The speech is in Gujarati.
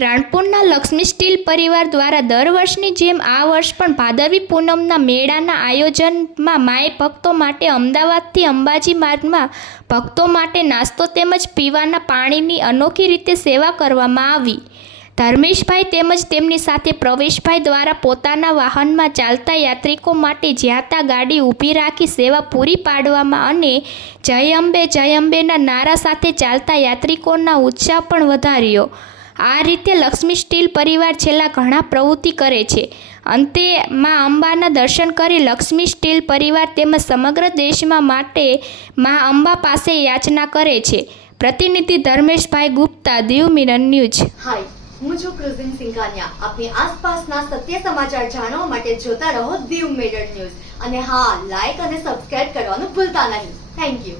રાણપુરના લક્ષ્મી સ્ટીલ પરિવાર દ્વારા દર વર્ષની જેમ આ વર્ષ પણ ભાદરવી પૂનમના મેળાના આયોજનમાં માય ભક્તો માટે અમદાવાદથી અંબાજી માર્ગમાં ભક્તો માટે નાસ્તો તેમજ પીવાના પાણીની અનોખી રીતે સેવા કરવામાં આવી. ધર્મેશભાઈ તેમજ તેમની સાથે પ્રવેશભાઈ દ્વારા પોતાના વાહનમાં ચાલતા યાત્રિકો માટે જ્યાં ત્યાં ગાડી ઊભી રાખી સેવા પૂરી પાડવામાં અને જય અંબેના નારા સાથે ચાલતા યાત્રિકોના ઉત્સાહ પણ વધાર્યો. આ રીતે લક્ષ્મી સ્ટીલ પરિવાર છેલ્લા ઘણા પ્રવૃત્તિ કરે છે. અંતે મા અંબાના દર્શન કરી લક્ષ્મી સ્ટીલ પરિવાર તેમજ સમગ્ર દેશમાં માટે મા અંબા પાસે યાચના કરે છે. પ્રતિનિધિ ધર્મેશભાઈ ગુપ્તા, દીવ મિરર ન્યૂઝ. હાય, હું છું ક્રુઝિન સિંઘાનિયા. આપની આસપાસના સત્ય સમાચાર જાણવા માટે જોતા રહો દીવ મિરર ન્યૂઝ અને હા, લાઈક અને સબસ્ક્રાઇબ કરવાનું ભૂલતા નહીં. Thank you.